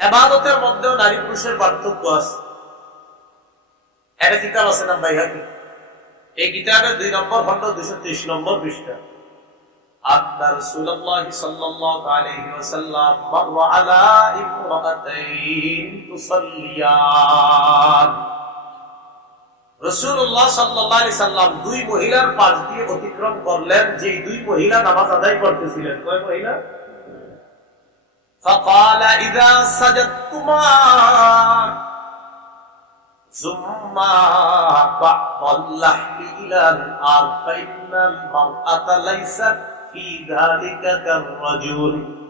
এবাদতের মধ্যেও নারী পুরুষের পার্থক্য আছে। একটা কিতাব আছে না ভাই হাকি এই কিতাবের দুই নম্বর খন্ড দুশো তেইশ নম্বর পৃষ্ঠা। দুই মহিলার পাশ দিয়ে অতিক্রম করলেন যে দুই মহিলা নামাজ আদায় করতেছিলেন। কয় মহিলা? فقال إذا سجدتما ثم بعض اللحم إلى الأرض فإن المرأة ليست في ذلك كالرجل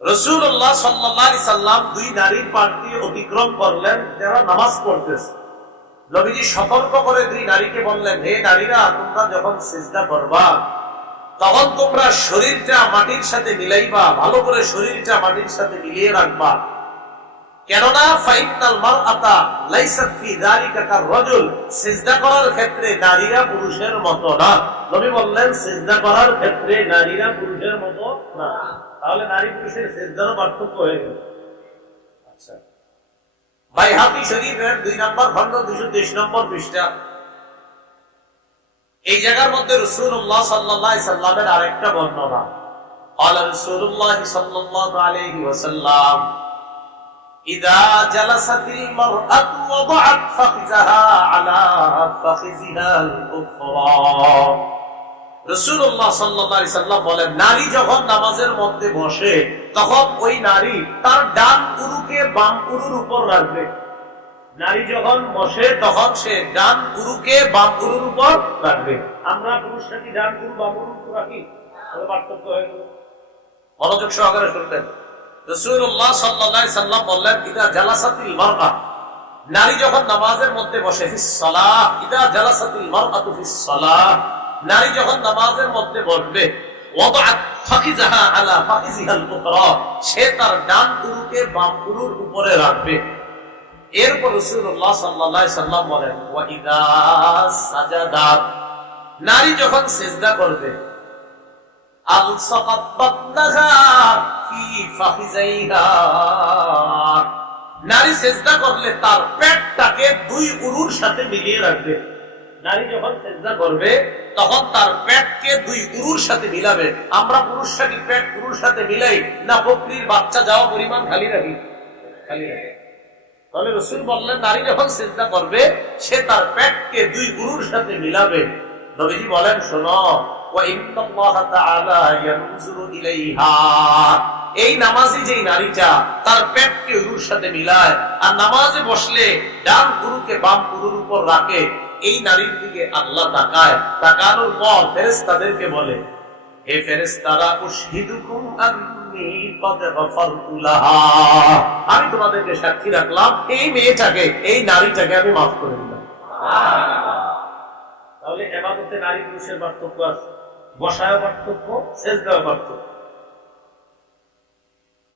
রসুল্লাহ সাল্লাহ সাল্লাম দুই নারীর পাশ দিয়ে অতিক্রম করলেন যারা নামাজ পড়তেছে নবীজি সতর্ক করে দুই নারীকে বললেন হে নারীরা তোমরা যখন চেষ্টা করবা তখন তোমরা শরীরটা মাটির সাথে মিলাইবা, ভালো করে শরীরটা মাটির সাথে মিলিয়ে রাখবা। কেননা ফাইনাল আতা সিজদা করার ক্ষেত্রে নারীরা পুরুষের মতো না। নবী বললেন, সিজদা করার ক্ষেত্রে নারীরা পুরুষের মতো না। তাহলে নারী পুরুষের সিজদারও পার্থক্য হয়ে গেল। আচ্ছা। শরীফের দুই নম্বর খন্ড দুশো তেইশ নম্বর পৃষ্ঠা। এই জায়গার মধ্যে রসুল্লাহ সাল্লাহ সাল্লামের আরেকটা বর্ণনা قال رسول الله صلى الله عليه وسلم إذا جلست المرأة وضعت فخذها على فخذها الأخرى রসুল্লাহ সাল্লাহ সাল্লাম বলেন নারী যখন নামাজের মধ্যে বসে তখন ওই নারী তার ডান পুরুকে বাম পুরুর উপর রাখবে নারী যখন বসে, তখন সে ডান পুরুকে বাম পুরুর উপর রাখবে। আমরা পুরুষরা কি ডান পুরু বাম পুরুর উপর রাখি? পার্থক্য হয়ে গেল। মনোযোগ সহকারে যখন নামাজের মধ্যে বসবে সে তার ডান পুরুকে বাম পুরুর উপরে রাখবে। এরপর সাল্লাম বলেন নারী যখন করবে নারী করলে তার পেটটাকে দুই উরুর সাথে মিলিয়ে রাখবে। নারী যখন সেজদা করবে, তখন তার পেটকে দুই উরুর সাথে মিলাবে। আমরা পুরুষরা কি পেট উরুর সাথে মিলাই না বকরির বাচ্চা যাওয়া পরিমাণ খালি রাখি? খালি রাখি। তাহলে রসুল বললেন, নারী যখন চিন্তা করবে, সে তার পেটকে দুই গুরুর সাথে মিলাবে। নবীজি বলেন, শোনো এই নামাজি যেই নারীটা, তার পেটকে গুরুর সাথে মিলায়, আর নামাজে বসলে ডান গুরুকে বাম গুরুর উপর রাখে, এই নারীর দিকে আল্লাহ তাকায়। তাকানোর পর ফেরেস তাদেরকে বলে, হে ফেরেস তারা আমি তোমাদেরকে সাক্ষী রাখলাম, এই মেয়েটাকে, এই নারীটাকে আমি মাফ করে দিলাম। তাহলে এবাদতে নারী পুরুষের পার্থক্য আছে বসায় পার্থক্য শেষ দেওয়া পার্থক্য।